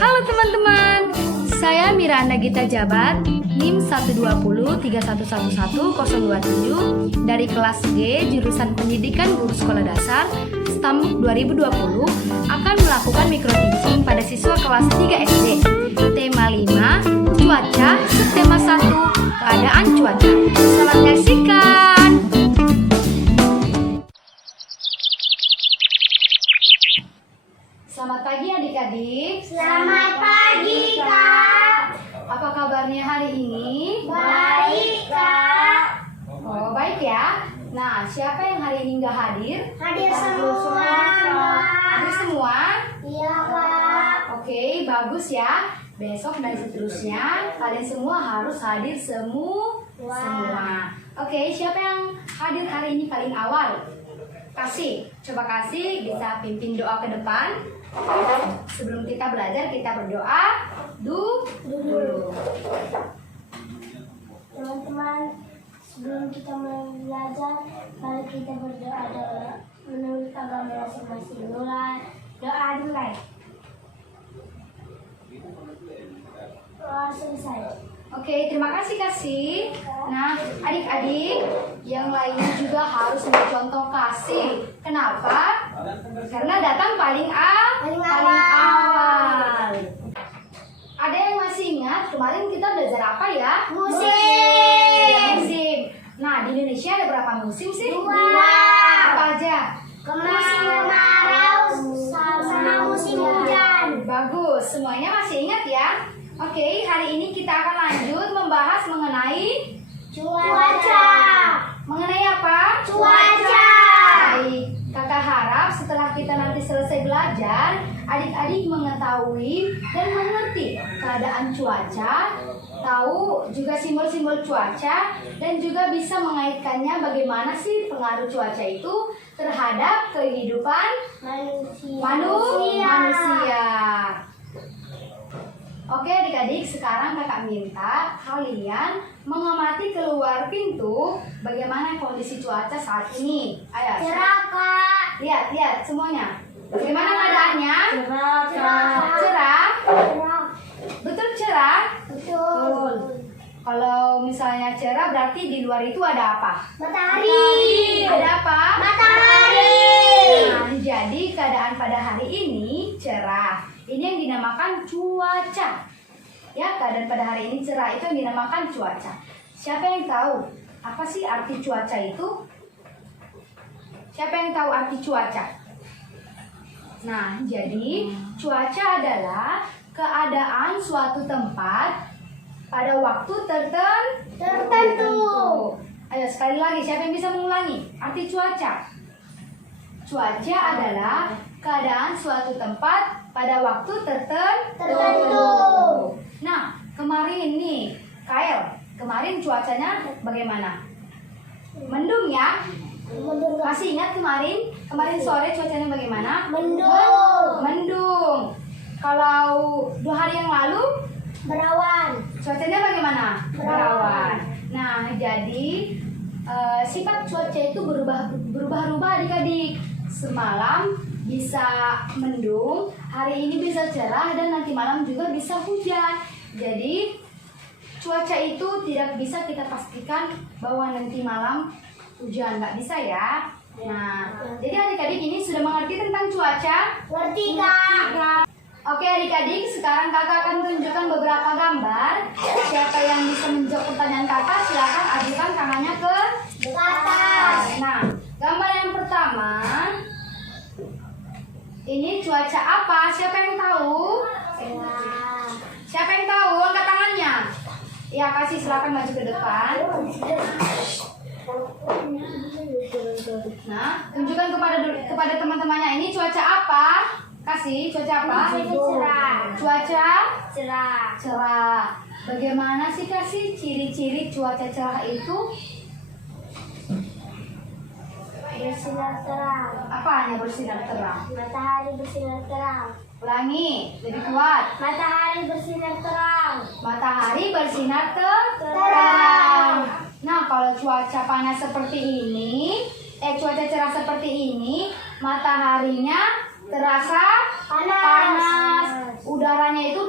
Halo teman-teman, saya Miranda Gita Jabat, NIM 12031111027 dari kelas G jurusan Pendidikan Guru Sekolah Dasar STAM 2020 akan melakukan micro teaching pada siswa kelas 3 SD. Tema 5, cuaca, subtema 1, keadaan cuaca. Selamat menyaksikan. Selamat pagi adik-adik. Selamat pagi, Kak. Apa kabarnya hari ini? Baik, Kak. Oh, baik ya. Nah, siapa yang hari ini nggak hadir? Hadir semua, Kak. Hadir semua? Iya, Kak. Oke, bagus ya. Besok dan seterusnya kalian semua harus hadir semua. Oke, siapa yang hadir hari ini paling awal? Coba kasih, bisa pimpin doa ke depan. Sebelum kita belajar, kita berdoa dulu. Teman-teman, sebelum kita mulai belajar, mari kita berdoa menurut agama masing-masing. Doa dimulai. Selesai. Oke, terima kasih. Nah, adik-adik yang lainnya juga harus mencontoh kasih. Kenapa? Karena datang paling awal. Ada yang masih ingat kemarin kita belajar apa ya? Musim. Nah, di Indonesia ada berapa musim sih? 2. Apa aja? Musim kemarau sama musim hujan. Bagus, semuanya masih ingat ya? Oke, hari ini kita akan lanjut membahas mengenai Cuaca. Mengenai apa? Cuaca. Baik, kakak harap setelah kita nanti selesai belajar, adik-adik mengetahui dan mengerti keadaan cuaca, tahu juga simbol-simbol cuaca, dan juga bisa mengaitkannya bagaimana sih pengaruh cuaca itu terhadap kehidupan manusia. Oke adik-adik, sekarang kakak minta kalian mengamati keluar pintu bagaimana kondisi cuaca saat ini. Ayo. Cerah, Kak. Lihat semuanya. Bagaimana keadaannya? Cerah. Cerah? Betul cerah? Betul. Kalau misalnya cerah berarti di luar itu ada apa? Matahari. Ada apa? Matahari. Nah, jadi keadaan pada hari ini cerah. Ini yang dinamakan cuaca. Ya, keadaan pada hari ini cerah itu yang dinamakan cuaca. Siapa yang tahu apa sih arti cuaca itu? Siapa yang tahu arti cuaca? Nah, jadi cuaca adalah keadaan suatu tempat pada waktu tertentu. Ayo sekali lagi, siapa yang bisa mengulangi arti cuaca? Cuaca adalah keadaan suatu tempat pada waktu tertentu. Nah, kemarin nih, Kael, kemarin cuacanya bagaimana? Mendung ya? Masih ingat kemarin? Kemarin sore cuacanya bagaimana? Mendung. Kalau 2 hari yang lalu? Berawan. Cuacanya bagaimana? Berawan. Nah, jadi sifat cuaca itu berubah-ubah adik-adik. Semalam bisa mendung, hari ini bisa cerah, dan nanti malam juga bisa hujan. Jadi cuaca itu tidak bisa kita pastikan bahwa nanti malam hujan, nggak bisa ya. Nah, jadi adik-adik ini sudah mengerti tentang cuaca? Ngerti, Kak. Oke adik-adik, sekarang kakak akan tunjukkan beberapa gambar. Siapa yang bisa menjawab pertanyaan kakak, silakan ajukan tangannya ke atas. Nah, gambar yang pertama, ini cuaca apa? Siapa yang tahu? Siapa yang tahu? Angkat tangannya. Ya, kasih, silakan maju ke depan. Nah, tunjukkan kepada teman-temannya, ini cuaca apa? Kasih, cuaca apa? Cuaca cerah. Bagaimana sih kasih ciri-ciri cuaca cerah itu? Bersinar terang. Apanya bersinar terang? Matahari bersinar terang. Ulangi, lebih kuat. Matahari bersinar terang. Matahari bersinar terang. Nah, kalau cuaca panas seperti ini, cuaca cerah seperti ini, mataharinya terasa panas. Udaranya itu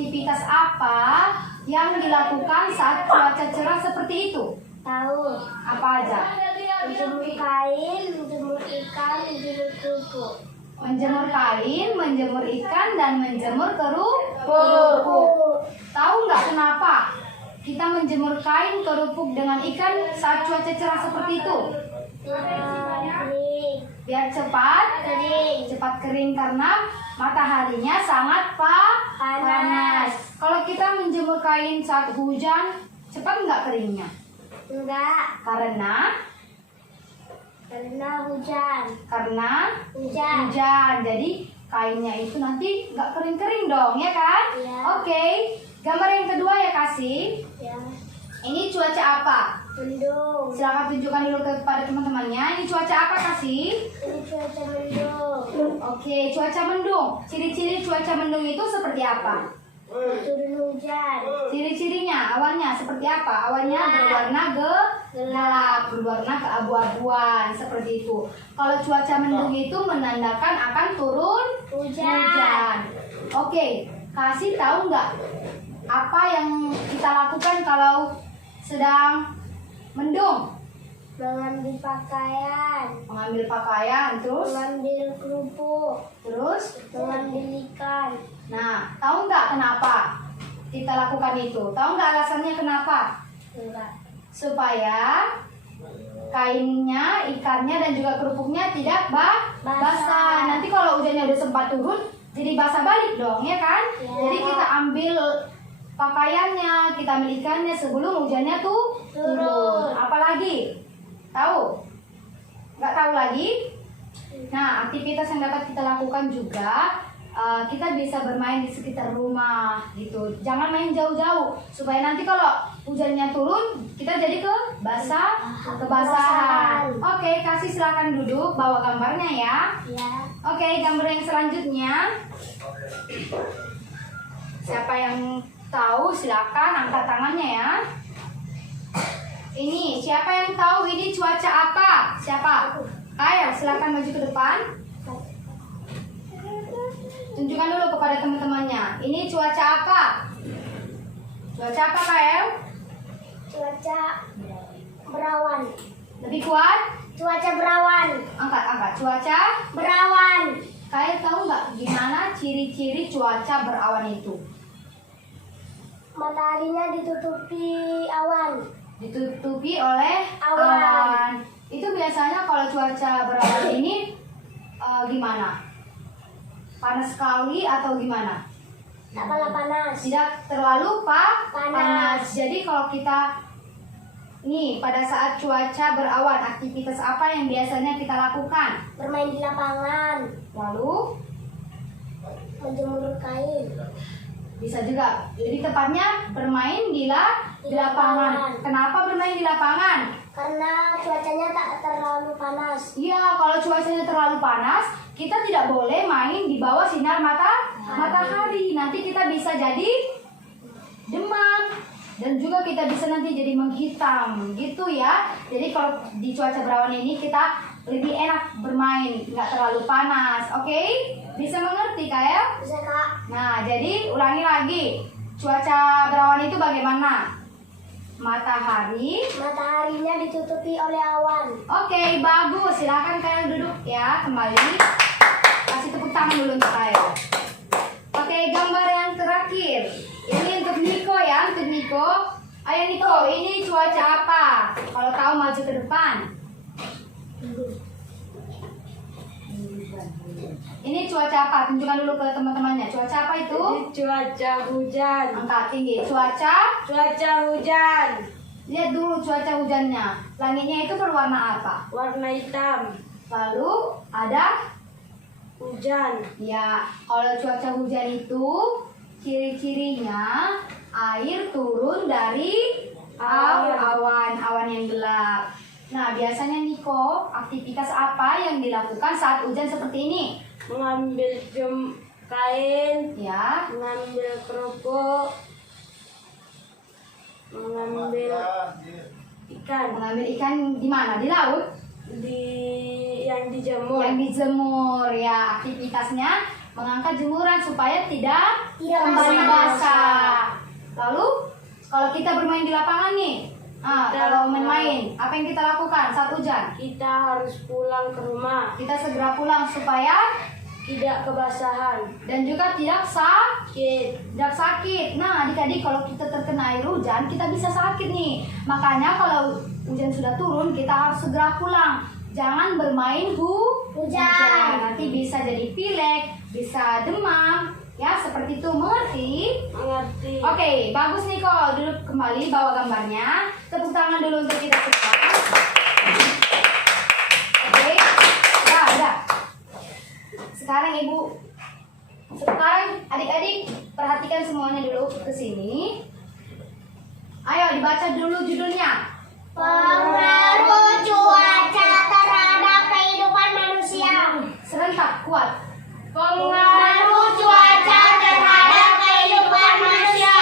aktivitas apa yang dilakukan saat cuaca cerah seperti itu? Tahu. Apa aja? Menjemur kain, menjemur ikan, menjemur kerupuk. Menjemur kain, menjemur ikan, dan menjemur kerupuk. Tahu nggak kenapa kita menjemur kain, kerupuk, dengan ikan saat cuaca cerah seperti itu? Kering. Biar cepat kering karena mataharinya sangat panas. Kalau kita menjemur kain saat hujan, cepat nggak keringnya? Enggak, Karena hujan. hujan. Jadi kainnya itu nanti nggak kering-kering dong, ya kan? Iya. Oke. Gambar yang kedua ya kasih. Ya, Ini cuaca apa? mendung. Silakan tunjukkan dulu kepada teman-temannya. Ini cuaca apa kasih? Ini cuaca mendung. Oke, cuaca mendung. Ciri-ciri cuaca mendung itu seperti apa? Turun hujan. Ciri-cirinya, awannya seperti apa? Awannya berwarna gelap, berwarna keabu-abuan, seperti itu. Kalau cuaca mendung itu menandakan akan turun hujan. Oke, kasih tahu nggak apa yang kita lakukan kalau sedang mendung? Mengambil pakaian. Mengambil pakaian, terus Mengambil kerupuk. Mengambil ikan. Nah, tahu nggak kenapa kita lakukan itu? Tahu nggak alasannya kenapa? Enggak. Supaya kainnya, ikannya, dan juga kerupuknya tidak basah. Nanti kalau hujannya udah sempat turun, jadi basah balik dong, ya kan? Ya. Jadi kita ambil pakaiannya, kita ambil ikannya sebelum hujannya tuh turun. Apalagi? Tahu? Nggak tahu lagi? Nah, aktivitas yang dapat kita lakukan juga, kita bisa bermain di sekitar rumah gitu. Jangan main jauh-jauh supaya nanti kalau hujannya turun kita jadi kebasahan. Oke, kasih silakan duduk, bawa gambarnya ya. Ya. Oke, gambar yang selanjutnya. Siapa yang tahu silakan angkat tangannya ya. Ini siapa yang tahu ini cuaca apa? Siapa? Ayo silakan maju ke depan. Tunjukkan dulu kepada teman-temannya. Ini cuaca apa? Cuaca apa, Kael? Cuaca berawan. Lebih kuat? Cuaca berawan. Angkat. Cuaca Berawan. Kael tahu nggak gimana ciri-ciri cuaca berawan itu? Mataharinya ditutupi awan. Ditutupi oleh Awan. awan. Itu biasanya kalau cuaca berawan ini gimana? Panas sekali atau gimana? Tak kalah panas. Tidak terlalu Panas. Jadi kalau kita nih pada saat cuaca berawan, aktivitas apa yang biasanya kita lakukan? Bermain di lapangan. Lalu Menjemur kain. bisa juga. Jadi tepatnya bermain di lapangan. Kenapa bermain di lapangan? Karena cuacanya tak terlalu panas. Iya, kalau cuacanya terlalu panas, kita tidak boleh main di bawah sinar matahari. Nanti kita bisa jadi demam dan juga kita bisa nanti jadi menghitam gitu ya. Jadi kalau di cuaca berawan ini kita lebih enak bermain, nggak terlalu panas. Oke? Bisa mengerti Kael? Bisa, Kak? Nah, jadi ulangi lagi. Cuaca berawan itu bagaimana? Mataharinya ditutupi oleh awan. Oke, bagus. Silakan kalian duduk ya, kembali. Kasih tepuk tangan dulu untuk Kael. Oke, gambar yang terakhir. Ini untuk Niko ya, untuk Niko. Ayo Niko, ini cuaca apa? Kalau tahu maju ke depan. Ini cuaca apa? Tunjukkan dulu ke teman-temannya. Cuaca apa itu? Ini cuaca hujan. Angkat tinggi. Cuaca. Hujan. Lihat dulu cuaca hujannya. Langitnya itu berwarna apa? Warna hitam. Lalu ada Hujan. ya. Kalau cuaca hujan itu ciri-cirinya air turun dari awan yang gelap. Nah, biasanya Niko, aktivitas apa yang dilakukan saat hujan seperti ini? Mengambil kain. Ya. Mengambil kerupuk. Mengambil ikan. Mengambil ikan di mana? Di laut? Yang dijemur. Yang dijemur ya. Aktivitasnya mengangkat jemuran supaya tidak Tidak kembali basah. basah. Lalu kalau kita bermain di lapangan nih, kalau main-main, apa yang kita lakukan saat hujan? Kita harus pulang ke rumah. Kita segera pulang supaya Tidak kebasahan. dan juga tidak sakit. Nah, adik-adik, kalau kita terkena air hujan, kita bisa sakit nih. Makanya kalau hujan sudah turun, kita harus segera pulang. Jangan bermain hujan. Nanti bisa jadi pilek, bisa demam, ya seperti itu. Mengerti? Mengerti. Oke, bagus nih kok. Duduk kembali, bawa gambarnya. Tepuk tangan dulu untuk kita semua. Oke, udah. Sekarang adik-adik perhatikan semuanya dulu ke sini. Ayo dibaca dulu judulnya. Pengaruh cuaca terhadap kehidupan manusia. Serentak kuat. Pengaruh cuaca terhadap kehidupan manusia.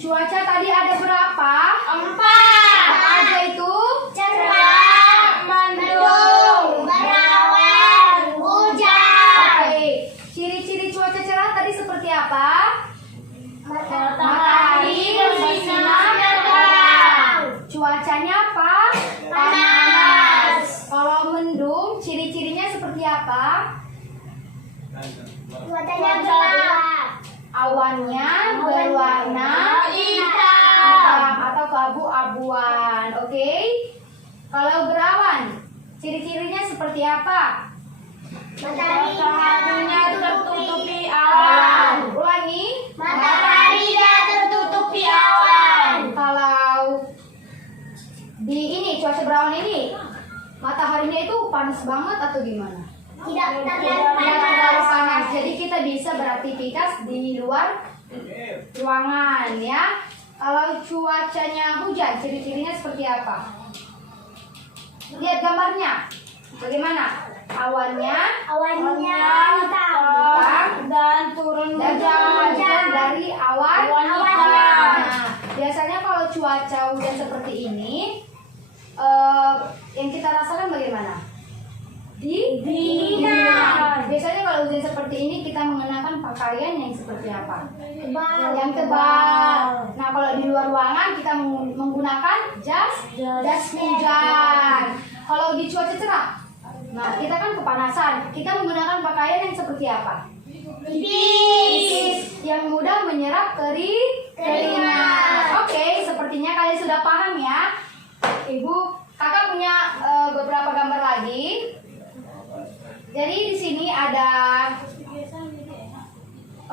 Cuaca tadi ada berapa? 4. Apa aja itu? Cerah, mendung, berawan, hujan. Oke. Ciri-ciri cuaca cerah tadi seperti apa? Matahari bersinar terang. Cuacanya apa? Panas. Kalau mendung, ciri-cirinya seperti apa? Cuacanya gelap. Awannya berwarna hitam. atau keabu-abuan. Oke. Kalau berawan, ciri-cirinya seperti apa? Mataharinya tertutupi awan. Ulangi. Mataharinya tertutupi awan. Kalau di ini cuaca berawan ini, mataharinya itu panas banget atau gimana? Tidak terlalu Tidak terlalu panas. panas. Jadi kita bisa beraktivitas di luar ruangan ya. Kalau cuacanya hujan, ciri-cirinya seperti apa? Lihat gambarnya. Bagaimana? Awannya hitam. Dan turun dan hujan dari awan Awan hitam. hitam. Nah, biasanya kalau cuaca hujan seperti ini, yang kita rasakan bagaimana? Dingin. Biasanya kalau hujan seperti ini kita mengenakan pakaian yang seperti apa? Tebal. Yang tebal. Nah, kalau di luar ruangan kita menggunakan jas hujan. Kalau di cuaca cerah, nah kita kan kepanasan. Kita menggunakan pakaian yang seperti apa? Tipis. Yang mudah menyerap keringat. Oke, sepertinya kalian sudah paham ya. Ibu, kakak punya beberapa gambar lagi. Jadi di sini ada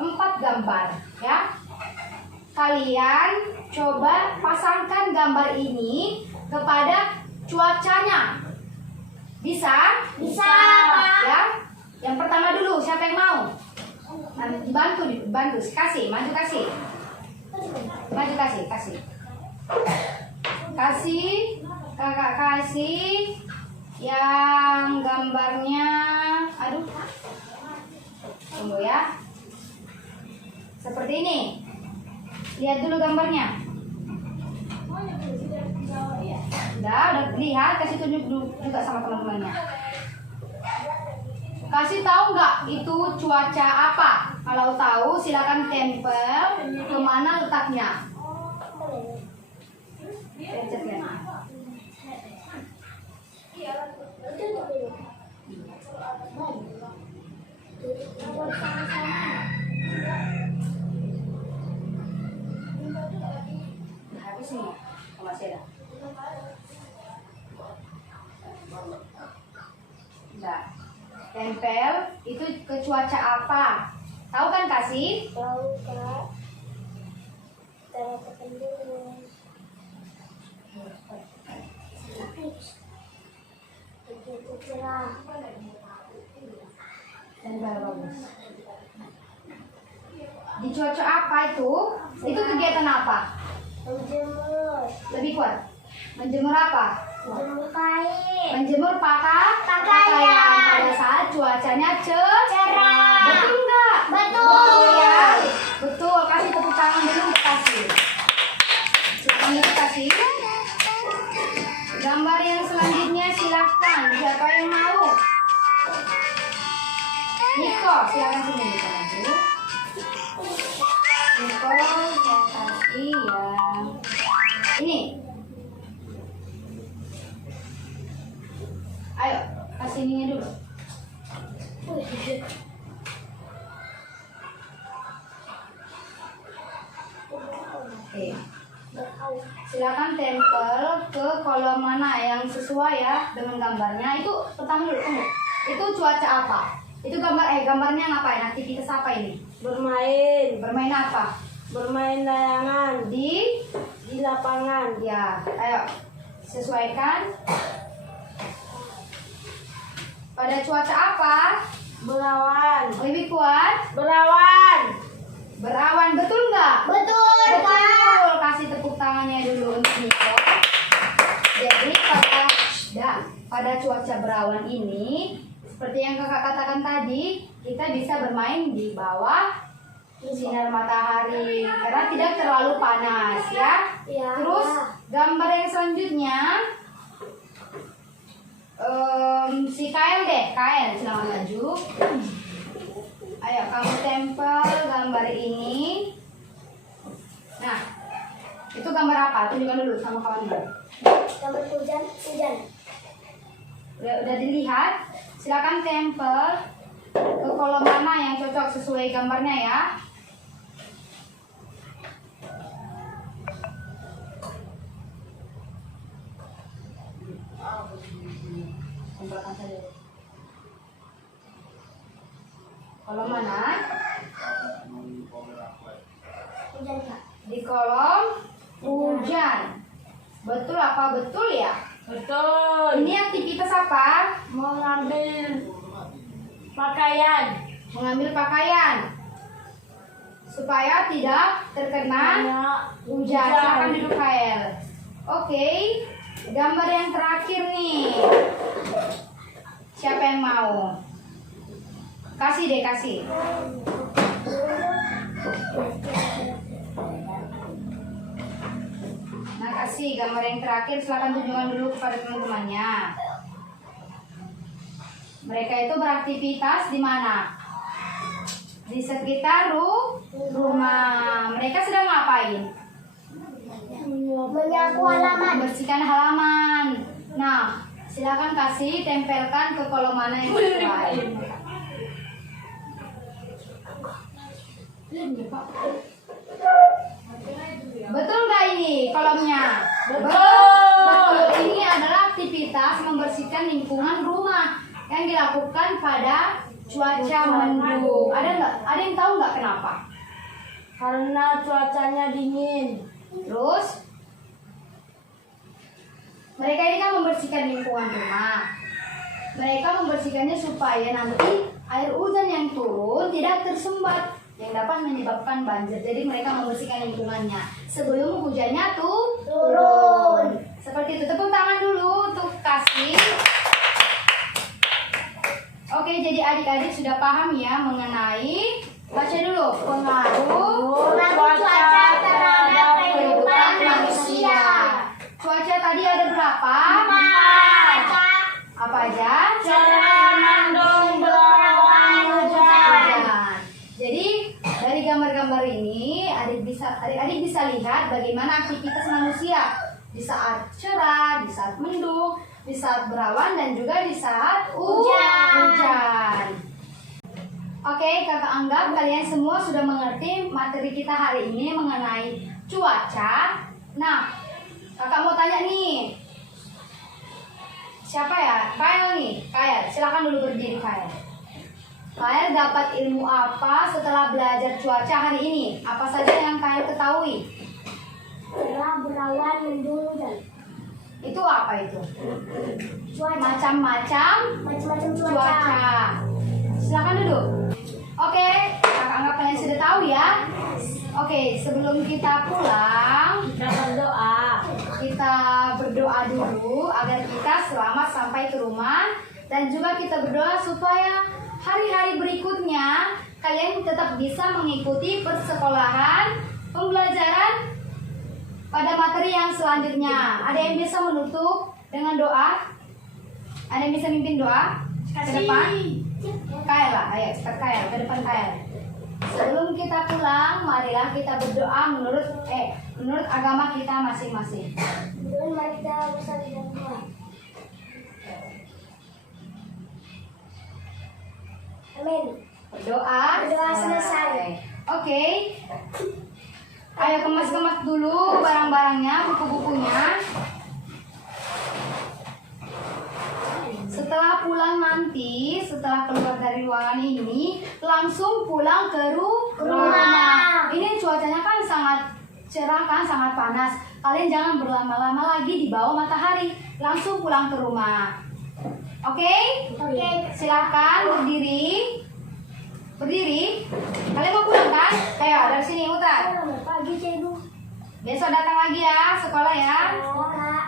4 gambar, ya. Kalian coba pasangkan gambar ini kepada cuacanya. Bisa? Bisa, Pak. Ya. Yang pertama dulu, siapa yang mau? Bantu, kasih, maju kasih. Maju kasih. Kakak kasih yang gambarnya, aduh, tunggu ya. Seperti ini. Lihat dulu gambarnya. Udah lihat, kasih tunjuk dulu juga sama teman-temannya. Kasih tahu nggak itu cuaca apa? Kalau tahu silakan tempel kemana letaknya. Pencetnya. Habis nih, masih ada. Nah, tempel itu ke cuaca apa? Tahu kan kasih? Tahu, Kak. Cara tertentu. Begitu cerah. Tempel bagus. Di cuaca apa itu? Itu kegiatan apa? Menjemur. Lebih kuat. Menjemur apa? Menjemur kain. Menjemur Pakaian. pada saat cuacanya Cerah. Betul nggak? Betul. Ya. Betul. Kasih tepuk tangan dulu untuk kasih. Silakan itu kasih. Gambar yang selanjutnya silahkan. Siapa yang mau? Niko, silakan sini Niko maju. Niko, saya kasih yang ini. Ayo, kasih ininya dulu. Oke. Silakan tempel ke kolom mana yang sesuai ya dengan gambarnya. Itu pertama dulu, tunggu. Itu cuaca apa? Itu gambarnya ngapain? Aktivitas apa ini? Bermain. Bermain apa? Bermain layangan Di lapangan. ya, ayo sesuaikan. Pada cuaca apa? Berawan. Lebih kuat? Berawan. Berawan, betul nggak? Betul, Kak. Betul. Kasih tepuk tangannya dulu untuk Niko. Jadi pada cuaca berawan ini, seperti yang kakak katakan tadi, kita bisa bermain di bawah sinar matahari karena tidak terlalu panas ya. Ya. Terus gambar yang selanjutnya si Kael deh, Kael silakan maju. Ayo kamu tempel gambar ini. Nah, itu gambar apa? Tunjukkan dulu sama kawan-kawan. Gambar hujan. Udah dilihat? Silakan tempel ke kolom mana yang cocok sesuai gambarnya ya. Tempelkan saja. Kolom mana? Hujan, Kak. Di kolom hujan. Betul apa betul ya? Betul. Ini aktivitas apa? Mengambil pakaian. Mengambil pakaian supaya tidak terkena hujan. Silakan duduk Kael. Oke, gambar yang terakhir nih. Siapa yang mau? Kasih deh, kasih. Nah, kasih gambar yang terakhir. Silakan tunjukkan dulu kepada teman-temannya. Mereka itu beraktivitas di mana? Di sekitar rumah. Mereka sedang ngapain? Menyapu halaman. Membersihkan halaman. Nah, silakan kasih tempelkan ke kolom mana yang sesuai. Betul nggak ini kolomnya? Betul. Ini adalah aktivitas membersihkan lingkungan rumah yang dilakukan pada cuaca mendung. Ada nggak? Ada yang tahu nggak kenapa? Karena cuacanya dingin. Terus mereka ini kan membersihkan lingkungan rumah. Mereka membersihkannya supaya nanti air hujan yang turun tidak tersumbat yang dapat menyebabkan banjir. Jadi mereka membersihkan lingkungannya sebelum hujannya turun. Seperti itu. Tepuk tangan dulu untuk kasih. Oke, jadi adik-adik sudah paham ya mengenai, baca dulu, pengaruh Cuaca terhadap kehidupan manusia. Cuaca tadi ada berapa? Apa aja? Cerah, mendung, berawan, hujan. Jadi dari gambar-gambar ini adik-adik bisa lihat bagaimana aktivitas manusia di saat cerah, di saat mendung, di saat berawan, dan juga di saat hujan. Oke, kakak anggap kalian semua sudah mengerti materi kita hari ini mengenai cuaca. Nah, kakak mau tanya nih, siapa ya? Kael nih, Kael. Silakan dulu berdiri, Kael. Kael dapat ilmu apa setelah belajar cuaca hari ini? Apa saja yang Kael ketahui? Cerah, berawan, mendung, hujan. Itu apa itu? Cuaca. Macam-macam Macam-macam cuaca. Silakan duduk. Oke, kakak anggap kalian sudah tahu ya. Oke, sebelum kita pulang, Kita berdoa. kita berdoa dulu agar kita selamat sampai ke rumah, dan juga kita berdoa supaya hari-hari berikutnya kalian tetap bisa mengikuti persekolahan, pembelajaran pada materi yang selanjutnya. Ada yang bisa menutup dengan doa? Ada yang bisa mimpin doa ke depan? Kaila. Ayo cepat Kael, ke depan Kael. Sebelum kita pulang, marilah kita berdoa menurut agama kita masing-masing. Kemudian mari kita bersatu dan doa. Amin. Berdoa selesai. Oke. Ayo kemas-kemas dulu barang-barangnya, buku-bukunya. Setelah pulang nanti, setelah keluar dari ruangan ini, langsung pulang ke rumah. Ini cuacanya kan sangat cerah kan, sangat panas. Kalian jangan berlama-lama lagi di bawah matahari. Langsung pulang ke rumah. Oke? Silakan berdiri. Berdiri. Kalian mau pulang kan? Ayo dari sini mutar. Selamat pagi, Cikgu. Besok datang lagi ya sekolah ya. Selamat.